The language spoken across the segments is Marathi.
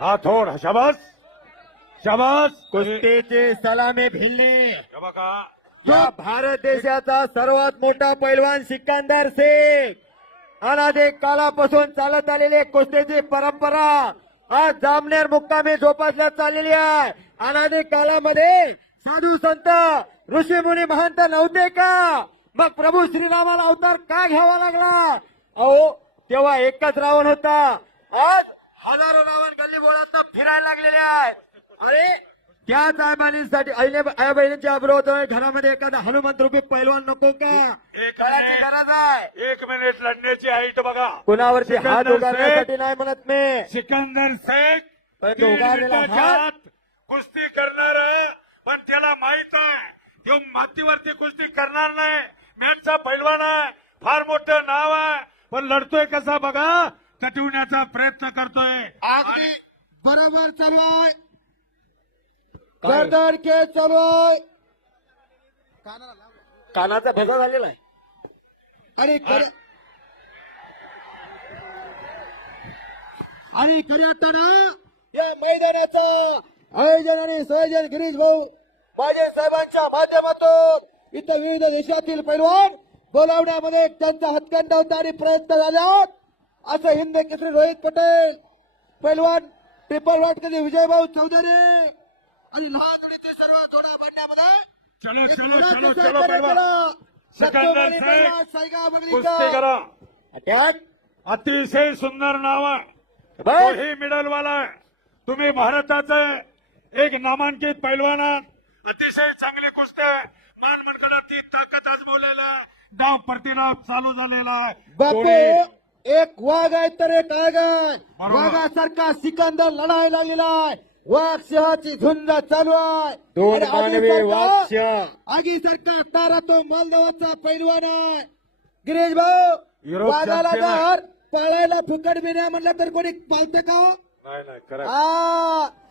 हात ओढ शाबास! शाबास! कुस्तीची सलामी भिल्ली. हे बघा. जो भारत देशाचा सर्वात मोठा पैलवान सिकंदर शेख अनाधिक काळापासून चालत आलेली कुस्तीची परंपरा. आज जामनेर मुक्कामी जोपासण्यात चाललेली आहे. अनाधिक काळामध्ये साधू संत ऋषी मुनी महंत नव्हते का? मग प्रभू श्रीरामाला अवतार का घ्यावा लागला? अहो तेव्हा एकच रावण होता. आज बोळात फिरायला लागलेले आहे अरे त्याच आईबाईंसाठी आईने आई बहिणीच्या अब्रोत घरामध्ये एखादा हनुमंत रूपी पैलवान नको का? एक मिनिट. गरज आहे. एक मिनिट लढण्याची हाईट बघा. कुणावरती हात उगारण्यासाठी नाही म्हणत मी. सिकंदर शेख आत कुस्ती करणार पण त्याला माहीत आहे तो मातीवरती कुस्ती करणार नाही. मॅचचा पैलवान आहे फार मोठं नाव आहे. पण लढतोय कसा बघा? कटविण्याचा प्रयत्न करतोय. बरोबर चालू आहे. गर्दन के चालू आहे. कानाचा भेगा झालेला आहे. आणि खरं आणि खऱ्या अर्थानं या मैदानाचा आयोजन आणि संयोजन गिरीश भाऊ माझे साहेबांच्या माध्यमातून इथं विविध देशातील पैलवान बोलावण्यामध्ये त्यांचा हातखंड होता आणि प्रयत्न झाले असं हिंद केसरी रोहित पटेल पैलवान ट्रिपल वाट कधी विजयभाऊ चौधरी. आणि लहान जोडीचे सर्व जोडा मांडण्यामध्ये अटॅक अतिशय सुंदर नाव. तोही मिडलवाला तुम्ही भारताचे एक नामांकित पैलवान अतिशय चांगली कुस्ती आहे. मान मनकडाची ताकद आजमावलेला डाव प्रतिडाव चालू झालेला आहे. एक वाघ आहे तर एक आग बरोबर. वाघासारखा सिकंदर लढायला लागलेला आहे वाघ सिंहाची झुंज चालू आहे दोन मानवी आगीसारखा- वाघ सिंह. आगीसारखा तारा तो मालदवाचा पैलवान आहे गिरीश भाऊ वाघाला. जर पाळायला फुकट बिन्या म्हणलं तर कोणी पाळते का हो?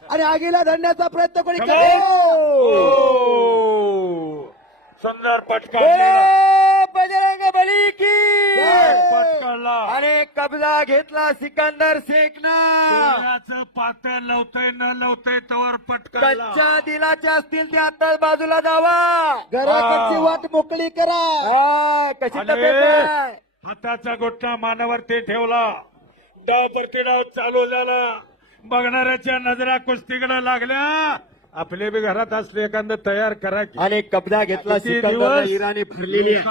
आणि आगीला धरण्याचा प्रयत्न कोणी Come करे सुंदर पटका कब्जा घेतला सिकंदर शेखनं. पातळ लवतय न लवतय तवर पटकाला कच्च्या दिलाच्या असतील ते आता बाजूला जावा. घराकडची हा. वाट मोकळी करा. हा, कशी आणि तब्येत आहे? हाताचा गोठा मानावरती ठेवला. डाव प्रतिडाव चालू झाला. बघणाऱ्याच्या नजरा कुस्तीकडे लागल्या. आपले बी घरात असले एखादं तयार करा की. आणि कब्जा घेतला किती सिकंदर दिवस इराणी भरलेली आहे.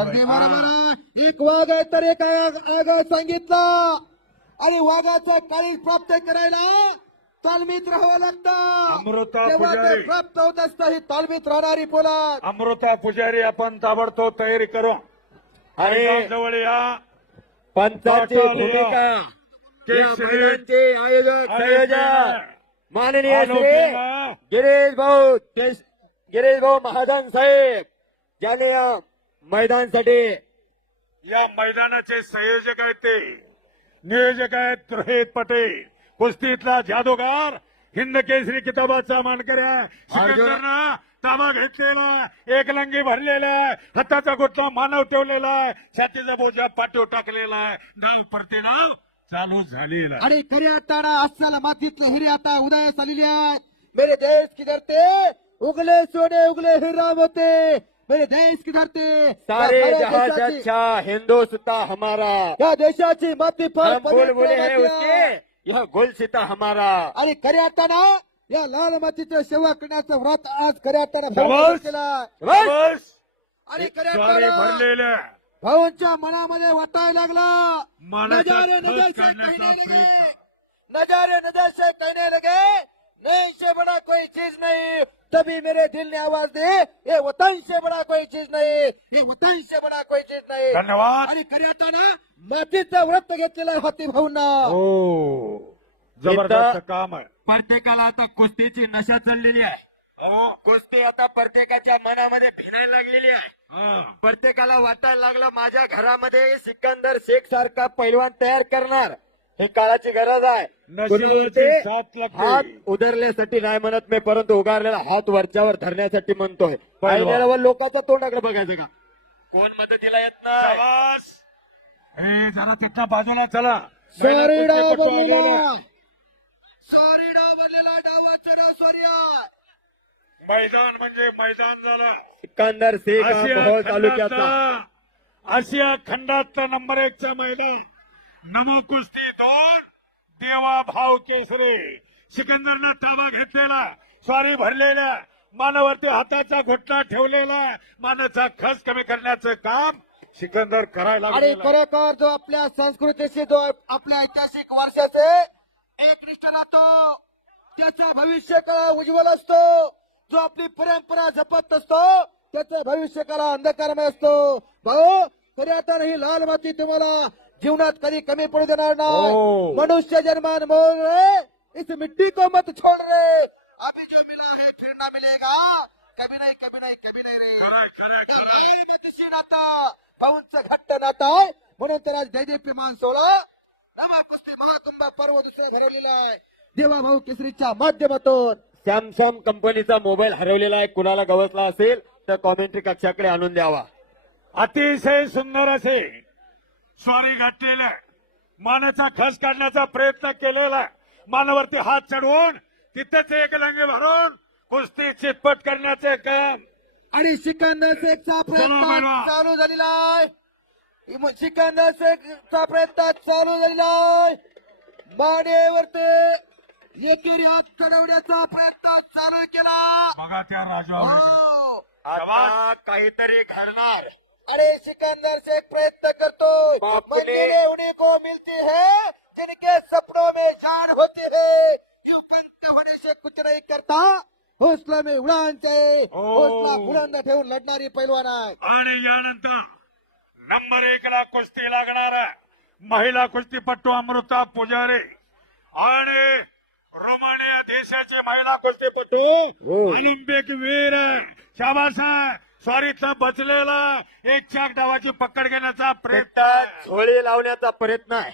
अगदी. बरोबर आहे. एक वाघ आहे तर एक आग आग सांगितलं. आणि वाघाचं काळीज प्राप्त करायला तालमीत राहावं लागतं. अमृता तेव्हा ते पुजारी. प्राप्त होत असतं ही तालमीत राहणारी पोलाद. अमृता पुजारी आपण ताबडतोब तयारी करू. आणि जवळ या. पंचाची टोटल भूमिका. या मैदानाचे आयोजक संयोजक. माननीय श्री. गिरीश भाऊ गिरीश भाऊ महाजन साहेब ज्याने या मैदानासाठी या मैदानाचे संयोजक आहेत ते नियोजक आहेत रोहित पटेल कुस्तीतला जादूगार हिंद केसरी किताबाचा मानकऱ्या सिकंदरनं ताबा घेतलेला आहे, एक लंगी भरलेला आहे हाताचा गोठा मानव ठेवलेला आहे छातीचा बोजा पाठीव टाकलेला आहे डाव परती डाव चालू झालेला. आणि खऱ्या अर्थानं अस्सल मातीतलं हिरे आता उदयास आलेली आहे मेरे देश की धरते उगले सोने उगले हिराम होते. मेरे देश की धरते सारे या जहां देशाची- से अच्छा हिंदुस्तान हमारा। या देशाची माती फार हम बुलबुले पवित्र हैं माती आहे. उसके यह गुलसिता हमारा। आणि खऱ्या अर्थानं या लाल मातीचं सेवा करण्याचं व्रत आज खऱ्या अर्थानं. भाऊंनी केलं बस आणि खऱ्या ज्वारी अर्थानं भरलेल्या भाऊंच्या मनामध्ये वाटायला लागला. नजारे नजर से काढण्याचा कहने लगे. नजारे नजर से कहने लगे. नहीं से बड़ा कोई चीज नहीं. तभी मेरे दिल ने आवाज दी. ये वतन से बड़ा कोई चीज नहीं. ये वतन से बड़ा कोई चीज नहीं. धन्यवाद. आणि खऱ्या अर्थानं मातीचं व्रत घेतलेलं हाती भाऊंना. हो. जबरदस्त काम आहे. प्रत्येकाला आता कुस्तीची नशा चढलेली आहे. हो कुस्ती आता प्रत्येकाच्या मनामध्ये भिनायला लागलेली आहे. प्रत्येकाला वाटायला लागलं माझ्या घरामध्ये सिकंदर शेख सारखा पैलवान तयार करणार ही काळाची गरज आहे. हात उधरल्यासाठी नाही म्हणत मी परंतु उगारलेला हात वरच्यावर धरण्यासाठी म्हणतोय. पहिल्यावर लोकांच्या तोंडाकडे बघायचं का कोण मदतीला येत नाही. हे जरा तिथं बाजूला चला सॉरी डाव. मारलेला डावाचा डाव सूर्य मैदान म्हणजे मैदान झालं. सिकंदर शेख हा आशिया मोहोळ खंडातलं नंबर एकचं मैदान. नमो कुस्ती दोन देवा भाव केसरे. सिकंदरनं ताबा घेतलेला स्वारी भरलेल्या मानावरती हाताचा घोटला ठेवलेला मानाचा खस कमी करण्याचं काम सिकंदर करायला आणि. खरोखर जो आपल्या संस्कृतीशी जो आपल्या ऐतिहासिक वर्षाचे एकनिष्ठ राहतो त्याचा भविष्य काळ उज्ज्वल असतो. जो आपली परंपरा जपत असतो त्याचा भविष्य काळ अंधकारमय असतो. भाऊ खरी आता ही लाल माती तुम्हाला जीवनात कधी कमी पडू देणार नाही. हो. मनुष्य जन्मान मोल रे. इस मिट्टी को मत छोड़ रे. अभी जो मिला है फिर ना मिलेगा. कभी नहीं कभी नहीं कभी नहीं रे. एकदिशी नातं. भाऊंचं घट्ट नातं आहे. म्हणून तर आज दैदेप्यमान सोहळा रमा कुस्ती महाकुंभ पर्व दुसरे भरवलेला आहे. देवा भाऊ केसरीच्या माध्यमातून सॅमसंग कंपनीचा मोबाईल हरवलेला आहे. कुणाला गवसला असेल तर कॉमेंट्री कक्षाकडे आणून द्यावा. अतिशय सुंदर असे स्वारी घातलेलं. मानाचा खस काढण्याचा प्रयत्न केलेला. मानावरती हात चढवून तिथंच एक लंगे भरून कुस्ती चितपट करण्याचं काम. आणि सिकंदर शेखचा प्रयत्न चला, झालेला आहे. इम- सिकंदर शेखचा प्रयत्न चालू झालेला आहे. मानेवरती एकेरी हात चढवण्याचा प्रयत्न चालू केला. बघा त्या राजा हो. आता काहीतरी घडणार. अरे सिकंदर शेख प्रयत्न करतो. मंजिलें उन्हीं को मिलती है जिनके सपनों में जान होती है. क्यों पंख होने से कुछ नहीं करता? हौसला में उड़ान चाहिए हो. हौसला बुलंद ठेवून लढणारी पैलवान आहे. आणि यानंतर नंबर एक ला कुस्ती लागणार आहे. महिला कुस्तीपट्टू अमृता पुजारी. आणि रोमानिया देशाची महिला कुस्तीपट्टू हो. ऑलिम्पिक वीर. शाबास आहे. स्वारीतला बचलेला एक चाक डावाची पकड घेण्याचा प्रयत्न आहे. झोळी लावण्याचा प्रयत्न आहे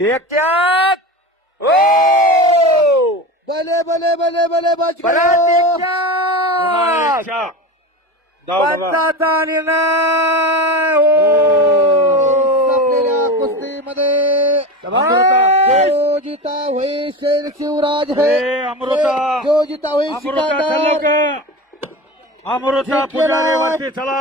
एक चाक हो भले भले भले भले बच पुन्हा एक चाक. धाव बघा. पंचाचा निर्णय हो संपलेल्या कुस्तीमध्ये अमृता. जो जिता होई शेर शिवराज है अमृता. जो जिता होई अमृता. अमृता पुजारी. वरती चला